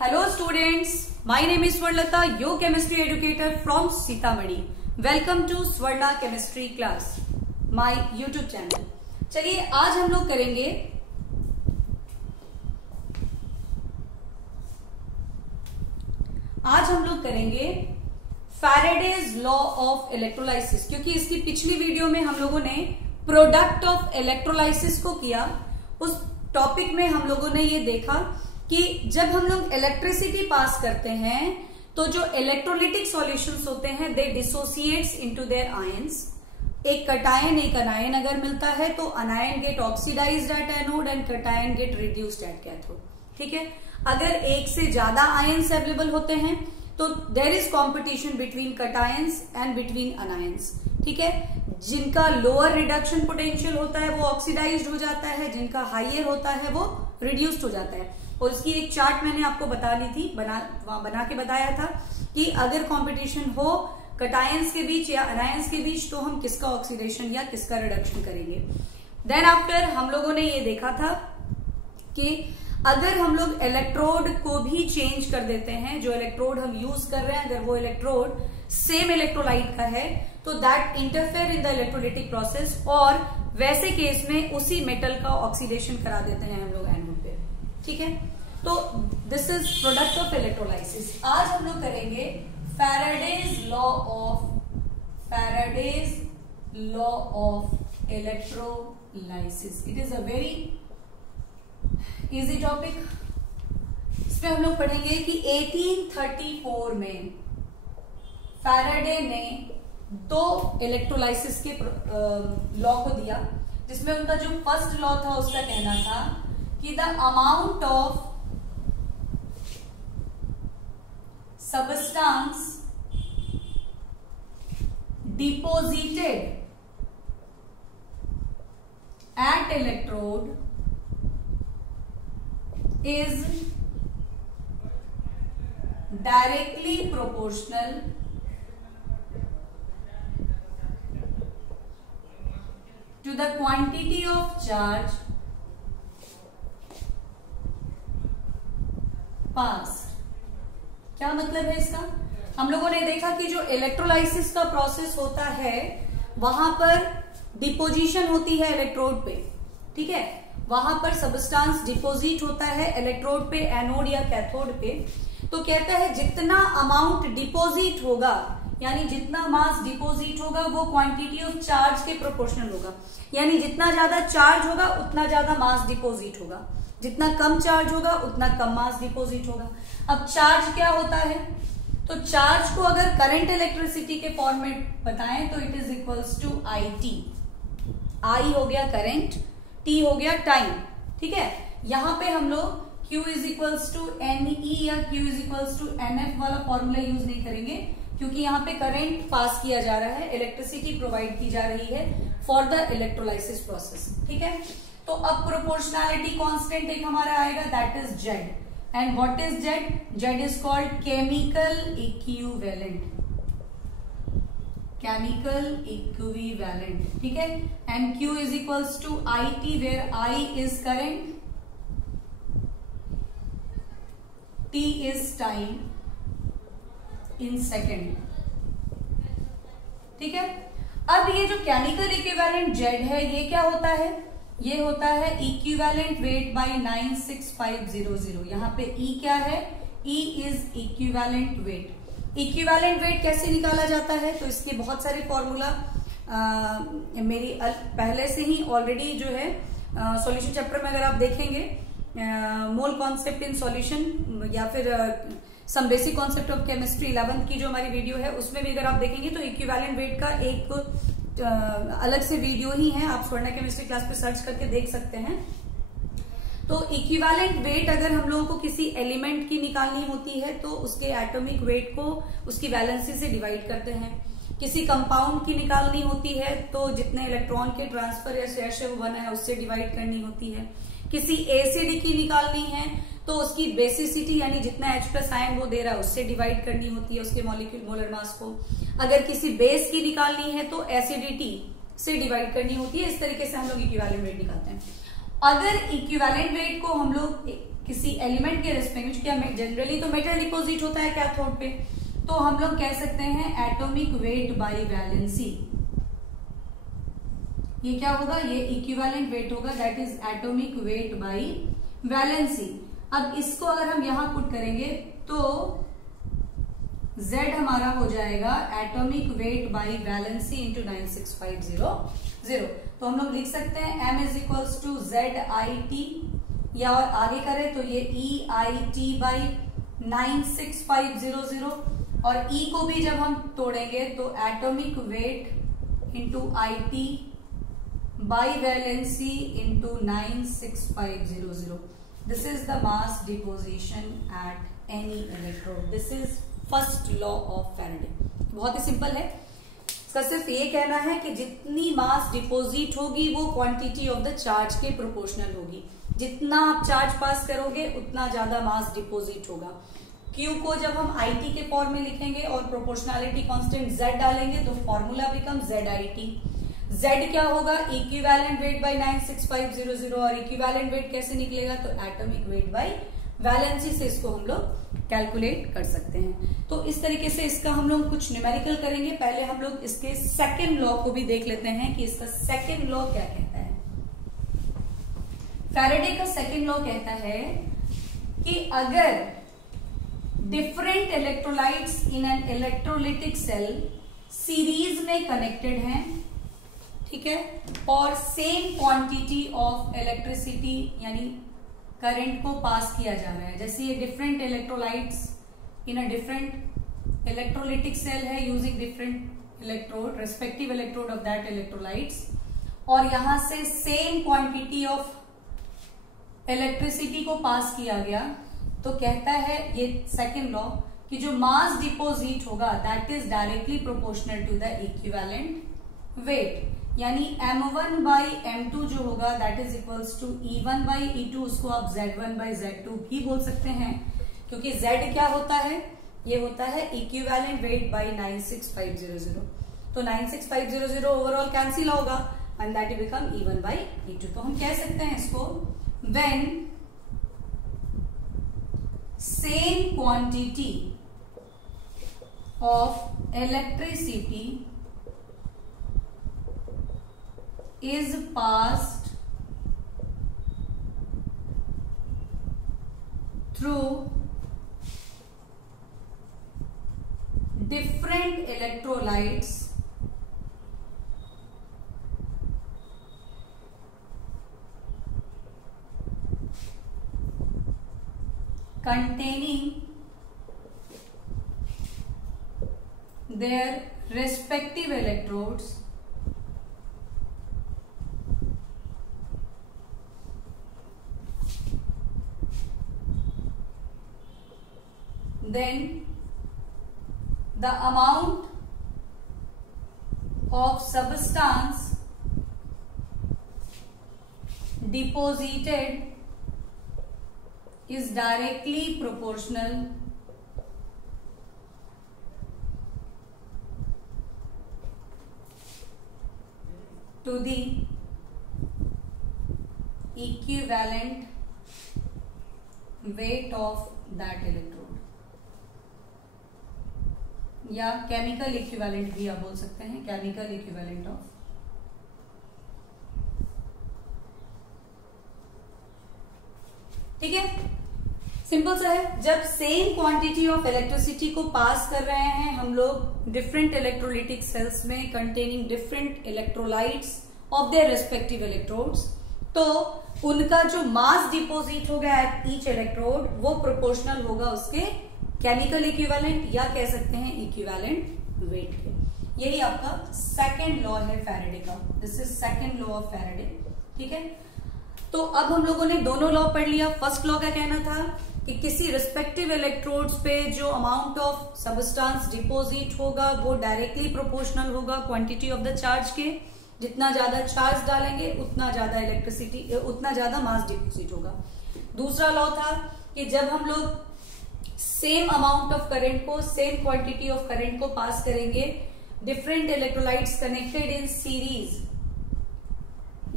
Hello students, my name is Swarnalata, your chemistry educator from Sitamarhi. Welcome to Swarna Chemistry Class, my YouTube channel. चलिए आज हम लोग करेंगे Faraday's law of electrolysis, क्योंकि इसकी पिछली वीडियो में हम लोगों ने प्रोडक्ट ऑफ इलेक्ट्रोलाइसिस को किया। उस टॉपिक में हम लोगों ने ये देखा कि जब हम लोग इलेक्ट्रिसिटी पास करते हैं तो जो इलेक्ट्रोलिटिक सॉल्यूशंस होते हैं they dissociates into their ions. एक कटायन एक अनायन अगर मिलता है तो anion get oxidised at anode and cation get reduced at cathode. ठीक है, अगर एक से ज्यादा आयंस अवेलेबल होते हैं तो there is competition between cations and between anions. ठीक है, जिनका लोअर रिडक्शन पोटेंशियल होता है वो ऑक्सीडाइज्ड हो जाता है, जिनका हाइयर होता है वो रिड्यूस्ड हो जाता है। और इसकी एक चार्ट मैंने आपको बता ली थी, बना के बताया था कि अगर कंपटीशन हो कटायंस के बीच या अनायंस के बीच तो हम किसका ऑक्सीडेशन या किसका रिडक्शन करेंगे। देन आफ्टर हम लोगों ने ये देखा था कि अगर हम लोग इलेक्ट्रोड को भी चेंज कर देते हैं, जो इलेक्ट्रोड हम यूज कर रहे हैं अगर वो इलेक्ट्रोड सेम इलेक्ट्रोलाइट का है तो that interfere in the electrolytic process, और वैसे केस में उसी मेटल का ऑक्सीडेशन करा देते हैं हम लोग एनोड पे। ठीक है, तो this is product of electrolysis. आज हम लोग करेंगे Faraday's law of electrolysis. It is a very easy topic. इसमें हम लोग पढ़ेंगे कि 1834 में फैराडे ने दो इलेक्ट्रोलाइसिस के लॉ को दिया, जिसमें उनका जो फर्स्ट लॉ था उसका कहना था कि the amount of substance deposited at electrode is directly proportional to the quantity of charge passed। क्या मतलब है इसका? हम लोगों ने देखा कि जो इलेक्ट्रोलाइसिस का प्रोसेस होता है वहां पर डिपोजिशन होती है इलेक्ट्रोड पे। ठीक है, वहां पर सबस्टांस डिपोजिट होता है इलेक्ट्रोड पे, एनोड या कैथोड पे। तो कहता है जितना अमाउंट डिपोजिट होगा, यानी जितना मास डिपोजिट होगा वो क्वांटिटी ऑफ चार्ज के प्रोपोर्शनल होगा। यानी जितना ज्यादा चार्ज होगा उतना ज्यादा मास डिपोजिट होगा, जितना कम चार्ज होगा उतना कम मास डिपोजिट होगा। अब चार्ज क्या होता है? तो चार्ज को अगर करंट इलेक्ट्रिसिटी के फॉर्म में बताएं तो it is equals to IT। I हो गया करंट, T हो गया टाइम। ठीक है, यहां पे हम लोग Q is equals to NE या Q is equals to NF वाला फॉर्मूला यूज नहीं करेंगे, क्योंकि यहाँ पे करंट पास किया जा रहा है, इलेक्ट्रिसिटी प्रोवाइड की जा रही है फॉर द इलेक्ट्रोलाइसिस प्रोसेस। ठीक है, तो अब प्रोपोर्शनैलिटी कांस्टेंट एक हमारा आएगा, that is Z। And what is Z? Z is called chemical equivalent. ठीक है, and Q is equals to IT, where I is current, T is time in second. ठीक है, अब ये जो केमिकल इक्विवेलेंट Z है ये क्या होता है? ये होता है इक्विवेलेंट वेट बाय 96500। यहाँ पे E क्या है? E is equivalent weight. Equivalent weight कैसे निकाला जाता है? तो इसके बहुत सारे फॉर्मूला मेरी पहले से ही ऑलरेडी जो है सॉल्यूशन चैप्टर में अगर आप देखेंगे, मोल कॉन्सेप्ट इन सॉल्यूशन या फिर some basic concept of chemistry 11th की जो हमारी वीडियो है उसमें भी अगर आप देखेंगे तो इक्विवेलेंट वेट का एक अलग से वीडियो ही है, आप स्वर्णा केमिस्ट्री क्लास पे सर्च करके देख सकते हैं। तो इक्विवेलेंट वेट अगर हम लोगों को किसी एलिमेंट की निकालनी होती है तो उसके एटॉमिक वेट को उसकी वैलेंसी से डिवाइड करते हैं। किसी कंपाउंड की निकालनी होती है तो जितने इलेक्ट्रॉन के ट्रांसफर या शेयर से वो बना है उससे डिवाइड करनी होती है। किसी एसिड की निकालनी है तो उसकी बेसिसिटी यानी जितना H+ आयन वो दे रहा है उससे डिवाइड करनी होती है उसके मॉलिक्यूल मोलर मास को। अगर किसी बेस की निकालनी है तो एसिडिटी से डिवाइड करनी होती है। इस तरीके से हम लोग इक्विवेलेंट वेट निकालते हैं। अगर इक्विवेलेंट वेट को हम लोग किसी एलिमेंट के रिस्पेक्ट में, क्या जनरली तो मेटल डिपोजिट होता है कैथोड पे, तो हम लोग कह सकते हैं एटॉमिक वेट बाय वैलेंसी। ये क्या होगा, ये इक्विवेलेंट वेट होगा, that is atomic weight by valency. अब इसको अगर हम यहां पुट करेंगे तो Z हमारा हो जाएगा atomic weight by valency into 96500। तो हम लोग लिख सकते हैं M is equals to ZIT, या और आगे करें तो ये EIT बाई 96500, और E को भी जब हम तोड़ेंगे तो atomic weight into IT by valency into 96500। This is the mass deposition at any electrode. This is first law of Faraday. बहुत ही सिंपल है, इसका सिर्फ ये कहना है कि जितनी मास डिपोजिट होगी वो क्वांटिटी ऑफ द चार्ज के प्रोपोर्शनल होगी। जितना आप चार्ज पास करोगे उतना ज्यादा मास डिपोजिट होगा। Q को जब हम IT के फॉर्म में लिखेंगे और प्रोपोर्शनैलिटी कांस्टेंट Z डालेंगे तो फॉर्मूला बिकम ZIT। Z क्या होगा, इक्विवेलेंट वेट बाय 96500, और इक्विवेलेंट वेट कैसे निकलेगा, तो एटॉमिक वेट बाय वैलेंसी से इसको हम लोग कैलकुलेट कर सकते हैं। तो इस तरीके से इसका हम लोग कुछ न्यूमेरिकल करेंगे। पहले हम लोग इसके सेकेंड लॉ को भी देख लेते हैं कि इसका सेकेंड लॉ क्या कहता है। फैराडे का सेकेंड लॉ कहता है कि अगर different electrolytes in an electrolytic cell series में कनेक्टेड हैं, ठीक है, और सेम क्वांटिटी ऑफ इलेक्ट्रिसिटी यानी करंट को पास किया जा रहा है। जैसे ये different electrolytes in a different electrolytic cell है using different electrode, respective electrode of that electrolytes, और यहां से सेम क्वांटिटी ऑफ इलेक्ट्रिसिटी को पास किया गया, तो कहता है ये सेकेंड लॉ कि जो मास डिपोजिट होगा that is directly proportional to the equivalent weight, यानी M1 बाई M2 जो होगा that is equals to E1 by E2, उसको आप Z1 बाई Z2 भी बोल सकते हैं, क्योंकि Z क्या होता है, ये होता है इक्विवेलेंट वेट बाई 96500। तो 96500 ओवरऑल कैंसिल होगा and that will become E1 by E2। तो हम कह सकते हैं इसको when same quantity of electricity is passed through different electrolytes containing their respective electrodes, then the amount of substance deposited is directly proportional to the equivalent weight of that electrode, या chemical equivalent भी आप बोल सकते हैं, chemical equivalent of, ठीक है, simple सा है। जब सेम क्वांटिटी ऑफ इलेक्ट्रिसिटी को पास कर रहे हैं हम लोग डिफरेंट इलेक्ट्रोलिटिक सेल्स में containing different electrolytes of their respective electrodes, तो उनका जो मास डिपोजिट होगा एट ईच इलेक्ट्रोड वो प्रोपोर्शनल होगा उसके केमिकल इक्विवेलेंट, या कह सकते हैं इक्विवेलेंट वेट के। यही आपका सेकेंड लॉ है फैराडे का। This is second law of Faraday, ठीक है। तो अब हम लोगों ने दोनों लॉ पढ़ लिया। फर्स्ट लॉ का कहना था कि किसी रिस्पेक्टिव इलेक्ट्रोड्स पे जो अमाउंट ऑफ सबस्टांस डिपोजिट होगा वो डायरेक्टली प्रोपोर्शनल होगा क्वांटिटी ऑफ द चार्ज के। जितना ज्यादा चार्ज डालेंगे उतना ज्यादा इलेक्ट्रिसिटी, उतना ज्यादा मास डिपोजिट होगा। दूसरा लॉ था कि जब हम लोग सेम अमाउंट ऑफ करंट को, सेम क्वांटिटी ऑफ करंट को पास करेंगे different electrolytes connected in series,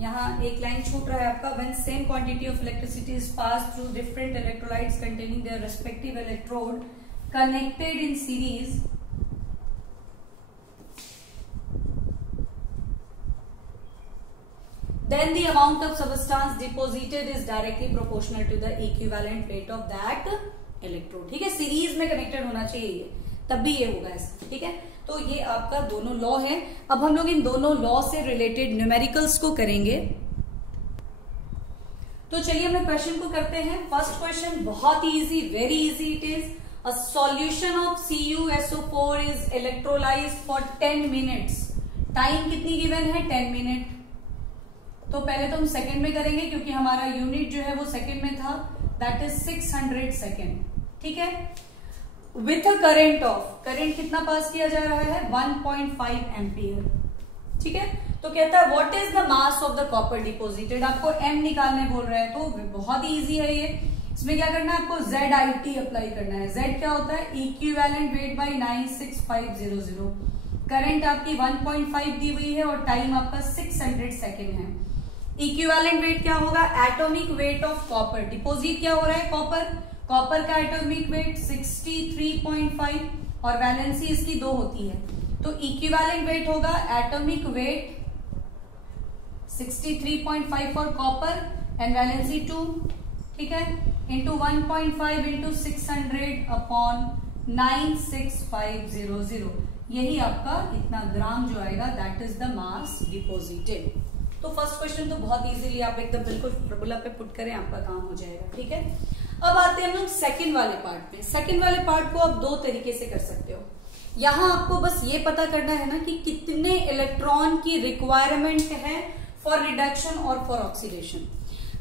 यहाँ एक लाइन छूट रहा है आपका, when same quantity of electricity is pass through different electrolytes containing their respective electrode connected in series, then the amount of substance deposited is directly proportional to the equivalent weight of that electrode. ठीक है, series में connected होना चाहिए तब भी ये होगा ऐसा. ठीक है, तो ये आपका दोनों लॉ है. अब हम लोग इन दोनों लॉ से रिलेटेड न्यूमेरिकल्स को करेंगे. तो चलिए हम क्वेश्चन को करते हैं. फर्स्ट क्वेश्चन बहुत ही easy, very easy it is. A solution of CuSO4 is electrolysed for 10 minutes. Time कितनी गिवन है? 10 मिनट. तो पहले तो हम सेकंड में करेंगे क्योंकि हमारा यूनिट जो है वो सेकंड में था, दैट इज 600 सेकंड. ठीक है, with a current of, current कितना पास किया जा रहा है? 1.5 एम्पियर. ठीक है, तो कहता है what is the mass of the copper deposited. आपको m निकालने बोल रहा है, तो बहुत ही इजी है ये. इसमें क्या करना है आपको? ZIT अप्लाई करना है. Z क्या होता है? Equivalent weight by 96500. करंट आपकी 1.5 दी हुई है और टाइम आपका 600 सेकेंड है. इक्विवेलेंट वेट क्या होगा? Atomic weight of copper. Deposit क्या हो रहा है? कॉपर. कॉपर का एटॉमिक वेट 63.5 और वैलेंसी इसकी 2 होती है. तो इक्विवेलेंट वेट होगा atomic weight 63.5 for copper and valency 2. ठीक है, इंटू 1.5 इंटू 600 अपॉन 96500. यही आपका इतना ग्राम जो आएगा, that is the mass deposited. तो फर्स्ट क्वेश्चन तो बहुत इजीली आप एकदम बिल्कुल फॉर्मूला पे पुट करें, आपका काम हो जाएगा. ठीक है, अब आते हैं हम लोग सेकंड वाले पार्ट में. सेकंड वाले पार्ट को आप 2 तरीके से कर सकते हो. यहां आपको बस ये पता करना है ना कि कितने इलेक्ट्रॉन की रिक्वायरमेंट है फॉर रिडक्शन और फॉर ऑक्सीडेशन.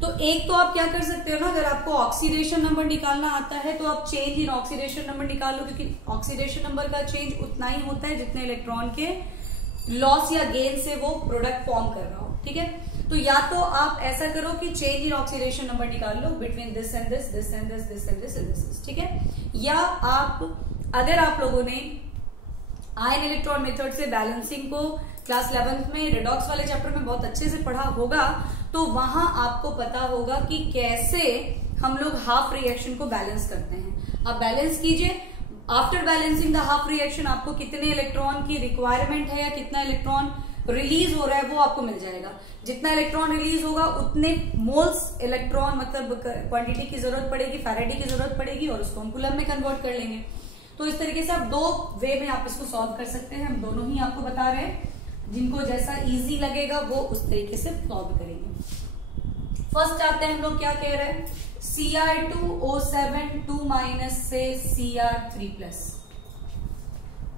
तो एक तो आप क्या कर सकते हो ना, अगर आपको ऑक्सीडेशन नंबर निकालना आता है तो आप चेंज इन ऑक्सीडेशन नंबर निकाल लो, क्योंकि ऑक्सीडेशन नंबर का चेंज उतना ही होता है जितने इलेक्ट्रॉन के लॉस या गेन से वो प्रोडक्ट फॉर्म कर रहा हो. ठीक है, तो या तो आप ऐसा करो कि चेंज इन ऑक्सीडेशन नंबर निकाल लो between this and this, this and this, this and this and this. ठीक है, या आप अगर आप लोगों ने आयन इलेक्ट्रॉन मेथड से बैलेंसिंग को क्लास 11th में रिडॉक्स वाले चैप्टर में बहुत अच्छे से पढ़ा होगा, तो वहां आपको पता होगा कि कैसे हम लोग हाफ रिएक्शन को बैलेंस करते हैं. आप बैलेंस कीजिए. After balancing the half reaction आपको कितने इलेक्ट्रॉन की रिक्वायरमेंट है या कितना इलेक्ट्रॉन रिलीज हो रहा है वो आपको मिल जाएगा. जितना इलेक्ट्रॉन रिलीज होगा उतने मोल्स इलेक्ट्रॉन मतलब क्वांटिटी की जरूरत पड़ेगी, फैराडे की जरूरत पड़ेगी, और उसको हम कूलम में कन्वर्ट कर लेंगे. तो इस तरीके से आप 2 वे में आप इसको सॉल्व कर सकते हैं. हम दोनों ही आपको बता रहे हैं, जिनको जैसा इजी लगेगा वो उस तरीके से सॉल्व करेंगे. फर्स्ट आते हैं हम लोग क्या कह रहे हैं, Cr2O7 2- से Cr3+.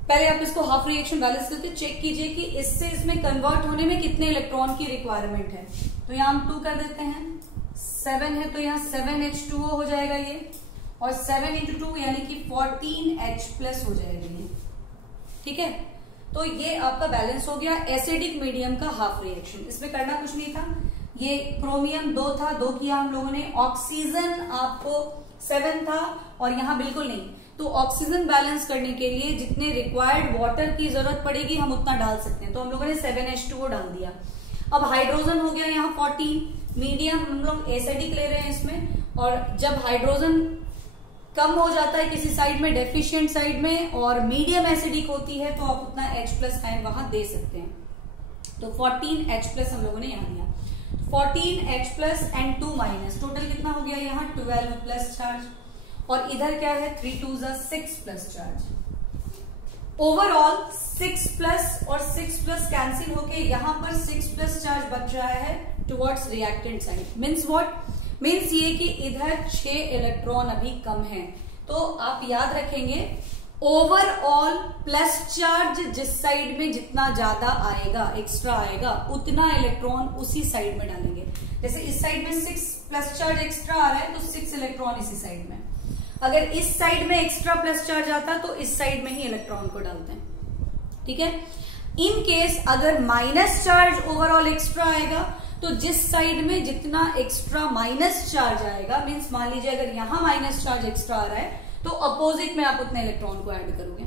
पहले आप इसको हाफ रिएक्शन बैलेंस करके चेक कीजिए कि इससे इसमें कन्वर्ट होने में कितने इलेक्ट्रॉन की रिक्वायरमेंट है. तो यहाँ हम 2 कर देते हैं. 7 है तो यहाँ 7H2O हो जाएगा ये, और 7 × 2 यानी कि 14H+ हो जाएगा ये. ठीक है, तो ये आपका बैलेंस हो गया. एसिडिक मीडियम का हाफ रिएक्शन, इसमें करना कुछ नहीं था. ये क्रोमियम 2 था, 2 किया हम लोगों ने. ऑक्सीजन आपको 7 था और यहाँ बिल्कुल नहीं. तो ऑक्सीजन बैलेंस करने के लिए जितने रिक्वायर्ड वाटर की जरूरत पड़ेगी हम उतना डाल सकते हैं. तो हम लोगों ने 7H2O डाल दिया. अब हाइड्रोजन हो गया यहाँ 14. मीडियम हम लोग एसिडिक ले रहे हैं इसमें, और जब हाइड्रोजन कम हो जाता है किसी साइड में, डेफिशिएंट साइड में, और मीडियम एसिडिक होती है, तो आप उतना H+ आयन वहां दे सकते हैं. तो 14H+ हम लोगों ने यहाँ दिया. 14H+ एंड 2- टोटल कितना हो गया यहाँ 12+ चार्ज, और इधर क्या है 3 × 2 = 6+ चार्ज. ओवरऑल 6+ और 6+ कैंसिल होके यहाँ पर 6+ चार्ज बच रहा है towards reactant side. Means what? Means ये कि इधर 6 इलेक्ट्रॉन अभी कम है. तो आप याद रखेंगे ओवरऑल प्लस चार्ज जिस साइड में जितना ज्यादा आएगा, एक्स्ट्रा आएगा, उतना इलेक्ट्रॉन उसी साइड में डालेंगे. जैसे इस साइड में 6+ चार्ज एक्स्ट्रा आ रहा है तो 6 इलेक्ट्रॉन इसी साइड में. अगर इस साइड में एक्स्ट्रा प्लस चार्ज आता तो इस साइड में ही इलेक्ट्रॉन को डालते हैं. ठीक है, इन केस अगर माइनस चार्ज ओवरऑल एक्स्ट्रा आएगा तो जिस साइड में जितना एक्स्ट्रा माइनस चार्ज आएगा, मीन्स मान लीजिए अगर यहां माइनस चार्ज एक्स्ट्रा आ रहा है तो अपोजिट में आप उतने इलेक्ट्रॉन को ऐड करोगे.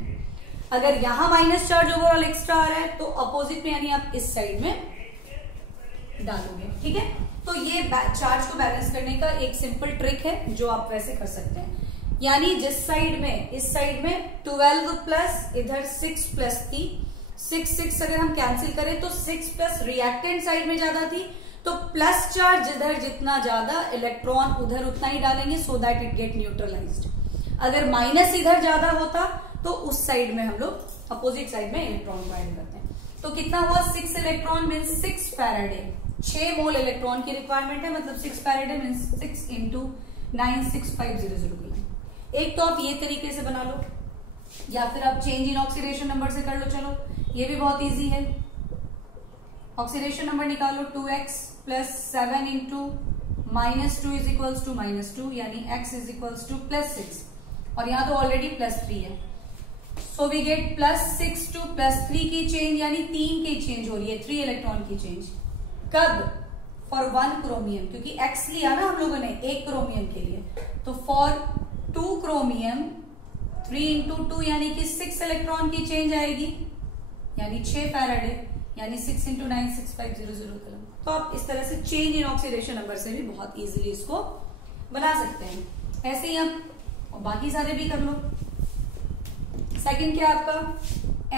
अगर यहां माइनस चार्ज ओवरऑल एक्स्ट्रा आ रहा है तो अपोजिट में यानी आप इस साइड में डालोगे। ठीक है, तो ये चार्ज को बैलेंस करने का एक सिंपल ट्रिक है जो आप वैसे कर सकते हैं। यानी जिस साइड में, इस साइड में 12 प्लस, इधर 6 प्लस थी, 6 अगर हम कैंसिल करें तो 6 प्लस रिएक्टेंट साइड में ज्यादा थी, तो प्लस चार्ज इधर जितना ज्यादा, इलेक्ट्रॉन उधर उतना ही डालेंगे so that it get neutralised. अगर माइनस इधर ज्यादा होता तो उस साइड में हम लोग अपोजिट साइड में इलेक्ट्रॉन को ऐड करते हैं। तो कितना हुआ, 6 इलेक्ट्रॉन मीन्स 6 फैराडे, 6 मोल इलेक्ट्रॉन की रिक्वायरमेंट है, मतलब 6 फैराडे मीन्स 6 इंटू 96500 एक तो आप ये तरीके से बना लो, या फिर आप चेंज इन ऑक्सीडेशन नंबर से कर लो। चलो ये भी बहुत इजी है, ऑक्सीडेशन नंबर निकालो, 2x plus 7 into -2 is equals to -2, यानी x इज इक्वल्स टू +6, और यहाँ तो ऑलरेडी +3 है, सो वी गेट +6 टू +3 की चेंज, यानी 3 की चेंज हो रही है, 3 इलेक्ट्रॉन की चेंज। कब, फॉर 1 क्रोमियम, क्योंकि x लिया ना हम लोगों ने 1 क्रोमियम के लिए, तो फॉर 2 क्रोमियम 3 इंटू 2 यानी कि 6 इलेक्ट्रॉन की चेंज आएगी, यानी 6 फैराडे, यानी 6 इंटू 96500 कूलम। तो आप इस तरह से चेंज इन ऑक्सीडेशन नंबर से भी बहुत इजीली इसको बना सकते हैं। ऐसे ही आप बाकी सारे भी कर लो। सेकंड क्या आपका,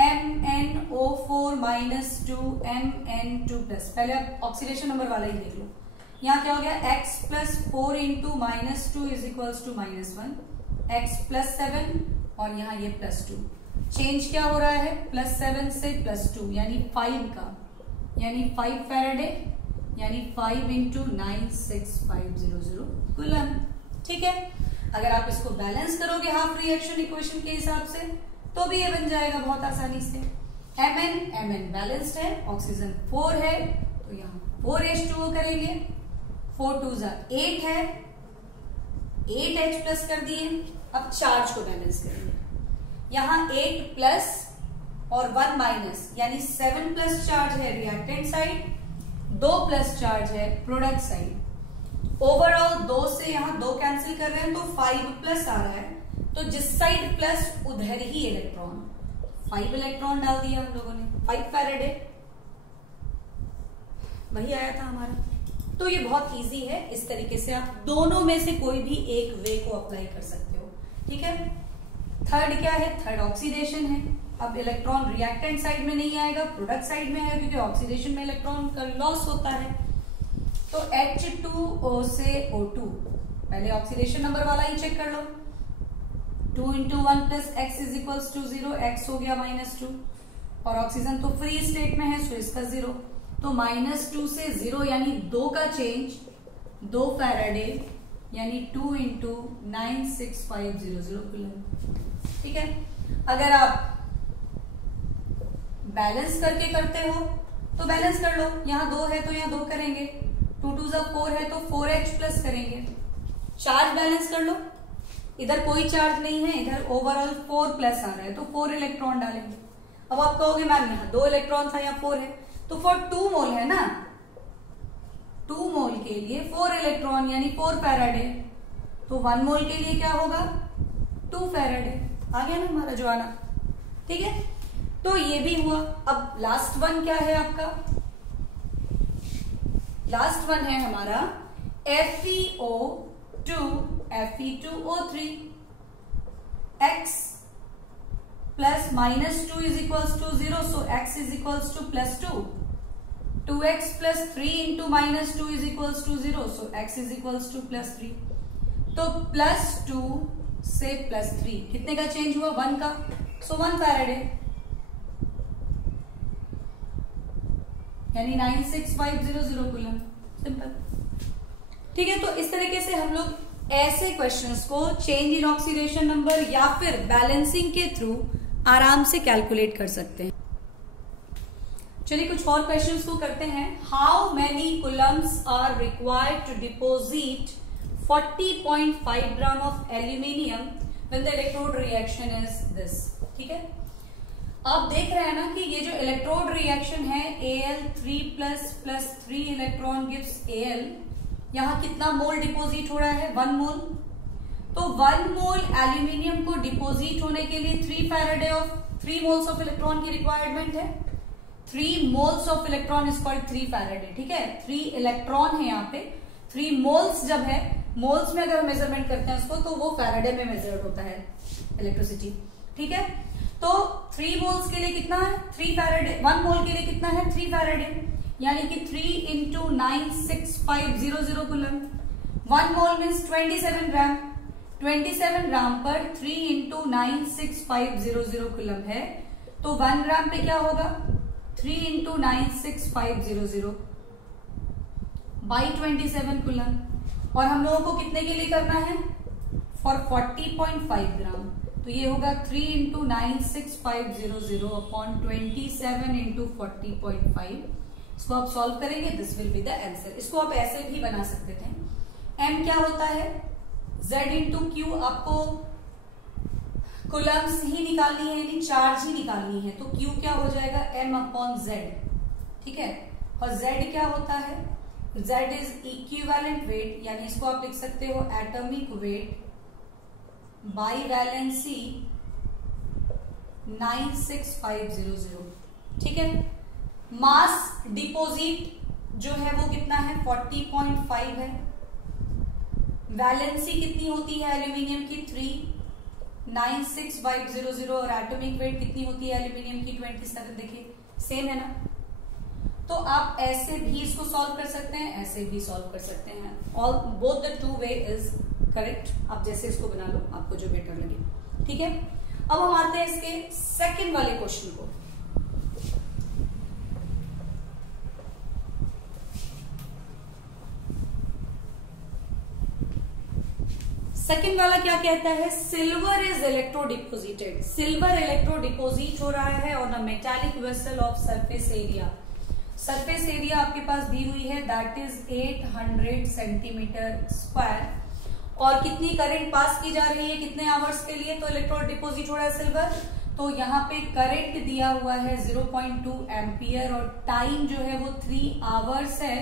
MnO4 -2 Mn2+, पहले आप ऑक्सीडेशन नंबर वाला ही देख लो। यहाँ क्या हो गया, x plus 4 into -2 is equals to -1, x plus 7, और यहाँ ये +2, चेंज क्या हो रहा है, +7 से +2 यानी 5 का, यानी 5 फैराडे, यानी 5 इंटू 96500 कूलम। ठीक है, अगर आप इसको बैलेंस करोगे हाफ रिएक्शन इक्वेशन के हिसाब से तो भी ये बन जाएगा बहुत आसानी से। Mn बैलेंस्ड है, ऑक्सीजन 4 है, तो यहाँ 4H2O करेंगे, 4 2 8 है, 8H प्लस कर दिए। अब चार्ज को बैलेंस करेंगे, यहाँ 8 प्लस और 1 माइनस, यानी 7 प्लस चार्ज है रिएक्टेंट साइड, 2 प्लस चार्ज है प्रोडक्ट साइड। ओवरऑल 2 से यहाँ 2 कैंसिल कर रहे हैं तो 5 प्लस आ रहा है, तो जिस साइड प्लस उधर ही इलेक्ट्रॉन, 5 इलेक्ट्रॉन डाल दिया हम लोगों ने, 5 फैराडे वही आया था हमारा। तो ये बहुत इजी है, इस तरीके से आप दोनों में से कोई भी एक वे को अप्लाई कर सकते हो। ठीक है, थर्ड क्या है, थर्ड ऑक्सीडेशन है। अब इलेक्ट्रॉन रिएक्टेंट साइड में नहीं आएगा, प्रोडक्ट साइड में है, क्योंकि ऑक्सीडेशन में इलेक्ट्रॉन का लॉस होता है। तो H2O से O2, पहले ऑक्सीडेशन नंबर वाला ही चेक कर लो, 2 into 1 plus x is equals to 0, x हो गया -2, और ऑक्सीजन तो फ्री स्टेट में है सो इसका 0, तो -2 से 0 यानी 2 का चेंज, 2 फैराडे, यानी 2 इंटू 96500 कूलम। ठीक है, अगर आप बैलेंस करके करते हो तो बैलेंस कर लो, यहाँ 2 है तो यहाँ 2 करेंगे, 2 2 4 है तो 4H प्लस करेंगे। चार्ज बैलेंस कर लो, इधर कोई चार्ज नहीं है, इधर ओवरऑल 4 प्लस आ रहा है तो 4 इलेक्ट्रॉन डालेंगे। अब आप कहोगे मैम यहाँ 2 इलेक्ट्रॉन था, यहाँ 4 है, तो फॉर 2 मोल है ना, 2 मोल के लिए 4 इलेक्ट्रॉन यानी 4 फैराडे, तो 1 मोल के लिए क्या होगा, 2 फैराडे। आ गया ना हमारा जो आना। ठीक है, तो ये भी हुआ। अब लास्ट वन क्या है आपका, लास्ट वन है हमारा FeO2 Fe2O3, x plus -2 is equals to 0, so x is equals to +2, 2x plus 3 into -2 is equals to 0, so x is equals to +3। तो +2 से +3 कितने का चेंज हुआ, 1 का, सो 1 फैराडे, यानी 96500 कूलम। सिंपल। ठीक है, तो इस तरीके से हम लोग ऐसे क्वेश्चंस को चेंज इन ऑक्सीडेशन नंबर या फिर बैलेंसिंग के थ्रू आराम से कैलकुलेट कर सकते हैं। चलिए कुछ और क्वेश्चंस को करते हैं। How many coulombs are required to deposit 40.5 gram of aluminium when the electrode reaction is this. ठीक है, आप देख रहे हैं ना कि ये जो इलेक्ट्रोड रिएक्शन है Al3+ + 3 इलेक्ट्रॉन गिव्स Al, यहां कितना मोल डिपोजिट हो रहा है, 1 मोल। तो 1 मोल एल्यूमिनियम को डिपोजिट होने के लिए 3 Faraday of 3 moles of electron की रिक्वायरमेंट है। 3 moles of electron is called 3 Faraday, ठीक है। 3 इलेक्ट्रॉन है यहाँ पे, 3 मोल्स जब है, मोल्स में अगर मेजरमेंट करते हैं उसको तो वो फैराडे में मेजर्ड होता है इलेक्ट्रिसिटी, ठीक है। तो 3 मोल्स के लिए कितना है 3 फैराडे, 1 मोल के लिए कितना है 3 फैराडे, यानी कि 3 इंटू 96500 कूलम। 1 मोल मीन्स 27 ग्राम, 27 ग्राम पर 3 इंटू 96500 कूलम है, तो 1 ग्राम पे क्या होगा 3 इंटू 96500 बाई 27 कूलम। और हम लोगों को कितने के लिए करना है फॉर 40.5 ग्राम, तो ये होगा 3 इंटू 96500 अपॉन 27 इंटू 40.5। इसको आप सॉल्व करेंगे, this will be the answer. इसको आप ऐसे भी बना सकते थे, m क्या होता है z इंटू क्यू, आपको कूलम्स ही निकालनी है यानी चार्ज ही निकालनी है, तो q क्या हो जाएगा m अपॉन z, ठीक है। और z क्या होता है, z इज इक्विवेलेंट वेट, यानी इसको आप लिख सकते हो एटॉमिक वेट बाई वैलेंसी 96500, ठीक है। मास डिपोजिट जो है वो कितना है 40.5 है, वैलेंसी कितनी होती है एल्यूमिनियम की 3, 96500, और एटॉमिक वेट कितनी होती है एल्यूमिनियम की 27, देखिए सेम है ना। तो आप ऐसे भी इसको सॉल्व कर सकते हैं, ऐसे भी सॉल्व कर सकते हैं, all both the 2 way is correct. आप जैसे इसको बना लो, आपको जो बेटर लगे, ठीक है। अब हम आते हैं इसके सेकंड वाले क्वेश्चन को। सेकंड वाला क्या कहता है, silver is electro deposited, silver electro deposit हो रहा है on a metallic vessel of surface area. Surface area आपके पास दी हुई है दैट इज 800 सेंटीमीटर स्क्वायर, और कितनी करंट पास की जा रही है कितने आवर्स के लिए, तो इलेक्ट्रो डिपोजिट हो रहा है सिल्वर, तो यहाँ पे करंट दिया हुआ है 0.2 एम्पियर, और टाइम जो है वो 3 आवर्स है,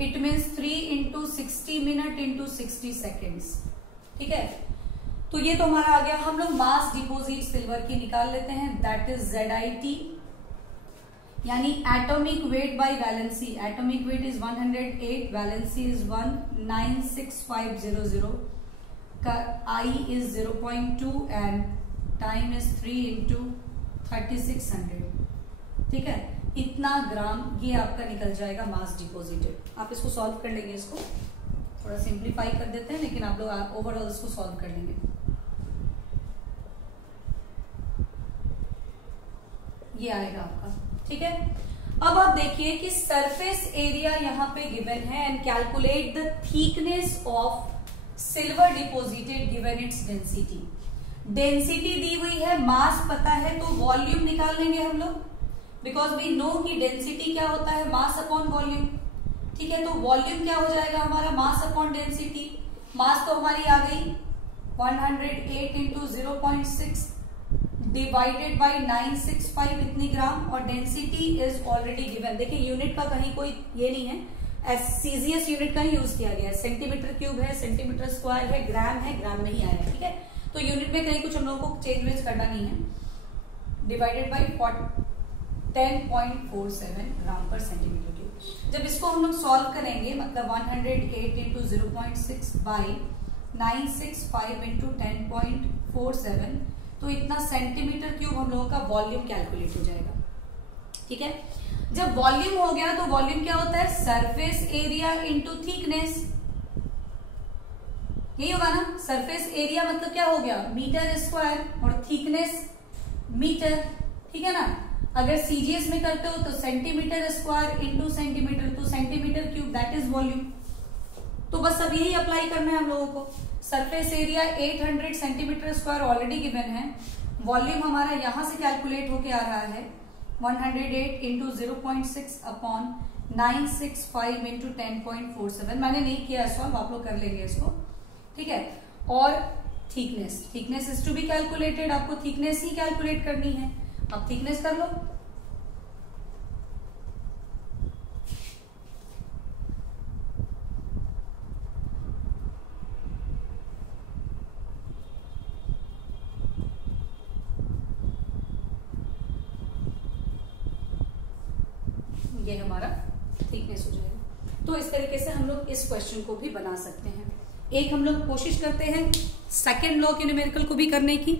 it means 3 into 60 minute into 60 seconds, ठीक है। तो ये तो हमारा आ गया। हम लोग मास डिपोजिट सिल्वर की निकाल लेते हैं, दैट इज ZIT, यानी atomic weight by valency, atomic weight is 108, valency is 1, 96500 का I is 0.2 and time is 3 into 3600, ठीक है। इतना ग्राम ये आपका निकल जाएगा मास डिपोजिटेड। आप इसको सॉल्व कर लेंगे, इसको थोड़ा सिंप्लीफाई कर देते हैं, लेकिन आप लोग ओवरऑल इसको सॉल्व कर लेंगे। ये आएगा आपका, ठीक है। अब आप देखिए कि सरफेस एरिया यहाँ पे गिवन है and calculate the thickness of silver deposited given its density. Density दी हुई है, मास पता है, तो वॉल्यूम निकाल लेंगे हम लोग, बिकॉज वी नो कि डेंसिटी क्या होता है मास अपॉन वॉल्यूम, ठीक है। तो वॉल्यूम क्या हो जाएगा हमारा मास अपॉन डेंसिटी, मास तो हमारी आ गई 108 इंटू 0.6 डिवाइडेड बाई 965 इतनी ग्राम, और डेंसिटी इज ऑलरेडी गिवन। देखिए यूनिट का कहीं कोई ये नहीं है, सीजीएस यूनिट का ही यूज किया गया है, सेंटीमीटर क्यूब है, सेंटीमीटर स्क्वायर है, ग्राम है, ग्राम में ही आया है, ठीक है। तो यूनिट में कहीं कुछ हम लोगों को चेंज वेज करना नहीं है। डिवाइडेड बाई 10.47 ग्राम पर सेंटीमीटर क्यूब। जब इसको हम लोग सॉल्व करेंगे, मतलब 108 इंटू 0.6 बाई 965 इंटू 10.47, तो इतना सेंटीमीटर क्यूब हम लोगों का वॉल्यूम कैलकुलेट हो जाएगा, ठीक है। जब वॉल्यूम हो गया तो वॉल्यूम क्या होता है सरफेस एरिया इंटू थिकनेस, यही होगा ना। सरफेस एरिया मतलब क्या हो गया मीटर स्क्वायर, और थिकनेस मीटर, ठीक है ना। अगर सीजीएस में करते हो तो सेंटीमीटर स्क्वायर इंटू सेंटीमीटर, तो centimetre cube that is volume. तो बस अब यही अप्लाई करना है हम लोगों को। Surface area 800 centimetre square already given है, वॉल्यूम हमारा यहां से कैलकुलेट होके आ रहा है 108 इंटू 0.6 अपॉन 965 इंटू 10.47। मैंने नहीं किया सॉल्व, आप लोग कर लेंगे इसको, ठीक है। और thickness, thickness is to be calculated, आपको थिकनेस ही कैलकुलेट करनी है। अब थिकनेस कर लो, तरीके से हम लोग इस क्वेश्चन को भी बना सकते हैं। एक हम लोग कोशिश करते हैं सेकेंड लॉ के न्यूमेरिकल को भी करने की।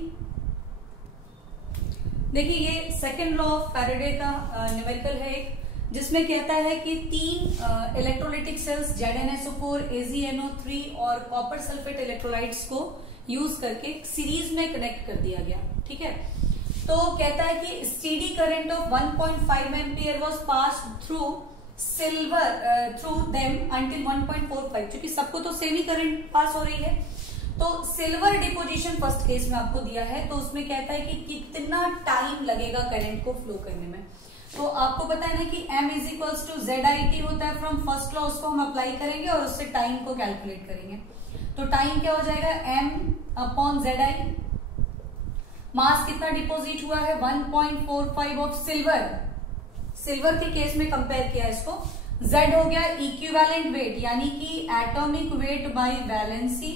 देखिए ये सेकेंड लॉ ऑफ फैराडे का न्यूमेरिकल है एक, जिसमें कहता है कि 3 इलेक्ट्रोलाइटिक सेल्स ZnSO4, AgNO3 और कॉपर सल्फेट इलेक्ट्रोलाइट्स को यूज करके सीरीज में कनेक्ट कर दिया गया। ठीक है, तो कहता है कि steady current of 1.5 ampere was passed through silver through them until 1.45, क्योंकि सबको तो सेम ही करंट पास हो रही है। तो सिल्वर डिपोजिशन फर्स्ट केस में आपको दिया है, तो उसमें कहता है कि कितना टाइम लगेगा करंट को फ्लो करने में। तो आपको पता है ना कि M is equals to ZIT होता है फ्रॉम फर्स्ट लॉ, उसको हम अप्लाई करेंगे और उससे टाइम को कैलकुलेट करेंगे। तो टाइम क्या हो जाएगा, M/ZI। मास कितना डिपोजिट हुआ है, 1.45 ऑफ सिल्वर के केस में कंपेयर किया इसको। Z हो गया इक्विवेलेंट वेट, यानी कि एटॉमिक वेट बाय वैलेंसी,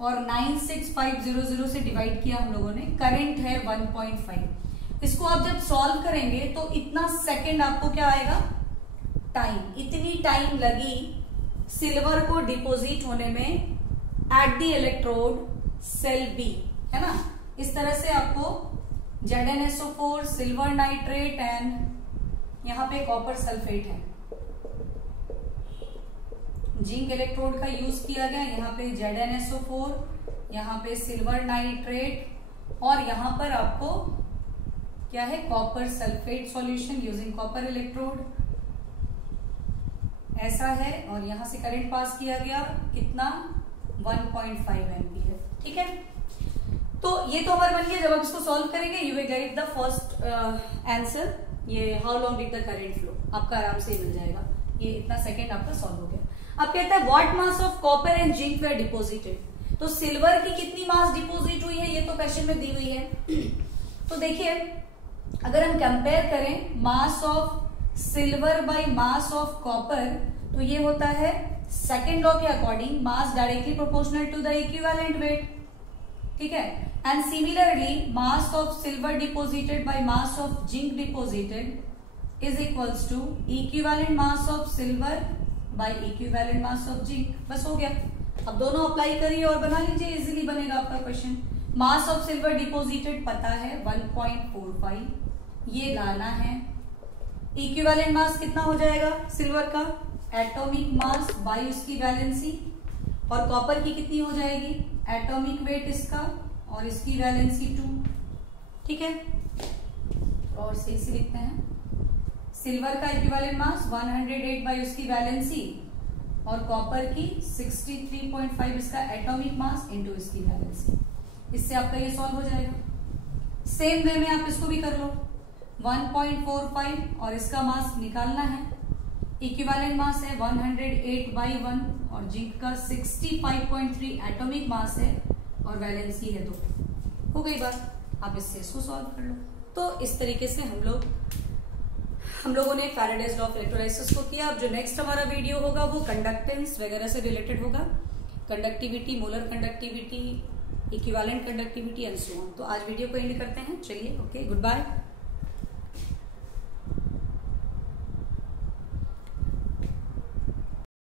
और 96500 से डिवाइड किया हम लोगों ने। करंट है 1.5। इसको आप जब सॉल्व करेंगे तो इतना सेकंड आपको क्या आएगा, टाइम। इतनी टाइम लगी सिल्वर को डिपोजिट होने में at the electrode cell B, है ना। इस तरह से आपको ZnSO4, सिल्वर नाइट्रेट एंड यहाँ पे कॉपर सल्फेट है, जिंक इलेक्ट्रोड का यूज किया गया। यहाँ पे ZnSO4, यहाँ पे सिल्वर नाइट्रेट, और यहाँ पर आपको क्या है, copper sulphate solution using copper electrode, ऐसा है। और यहाँ से करंट पास किया गया कितना, 1.5 एम्पियर। ठीक है, तो ये तो हमारा बन गया। जब आप इसको सॉल्व करेंगे you will get the first answer. ये how long did the current flow आपका आराम से मिल जाएगा। ये इतना सेकेंड आपका सॉल्व हो गया। अब कहता है what mass of copper and zinc were deposited. तो सिल्वर की कितनी मास डिपोजिट हुई है, ये तो क्वेश्चन में दी हुई है। तो देखिए अगर हम कंपेयर करें mass of silver by mass of copper, तो ये होता है सेकेंड लॉ के according mass directly proportional to the equivalent weight. ठीक है, and similarly mass of silver deposited by mass of zinc deposited is equals to equivalent mass of silver by equivalent mass of zinc. बस हो गया। अब दोनों apply करिए और बना लीजिए, इजीली बनेगा आपका question. Mass of silver deposited पता है 1.45, ये लाना है। इक्विवेलेंट मास कितना हो जाएगा सिल्वर का, एटॉमिक मास बाय उसकी वैलेंसी, और कॉपर की कितनी हो जाएगी, एटॉमिक वेट इसका और इसकी वैलेंसी 2। ठीक है, और सही से लिखते हैं, सिल्वर का इक्विवेलेंट मास 108 बाय उसकी वैलेंसी, और कॉपर की 63.5 इसका एटॉमिक मास इनटू इसकी वैलेंसी। इससे आपका ये सॉल्व हो जाएगा। सेम वे में आप इसको भी कर लो, 1.45 और इसका मास निकालना है। इक्विवेलेंट मास है 108 बाई 1 और जिंक का 65.3 एटॉमिक मास है और वैलेंसी है 2। हो गई बात, आप इससे इसको सॉल्व कर लो। तो इस तरीके से हम लोगों ने फैराडेज लॉ ऑफ इलेक्ट्रोलाइसिस को किया। अब जो नेक्स्ट हमारा वीडियो होगा वो कंडक्टेंस वगैरह से रिलेटेड होगा, conductivity, molar conductivity, equivalent conductivity and so on. तो आज वीडियो को एंड करते हैं। चलिए, ओके, गुड बाय।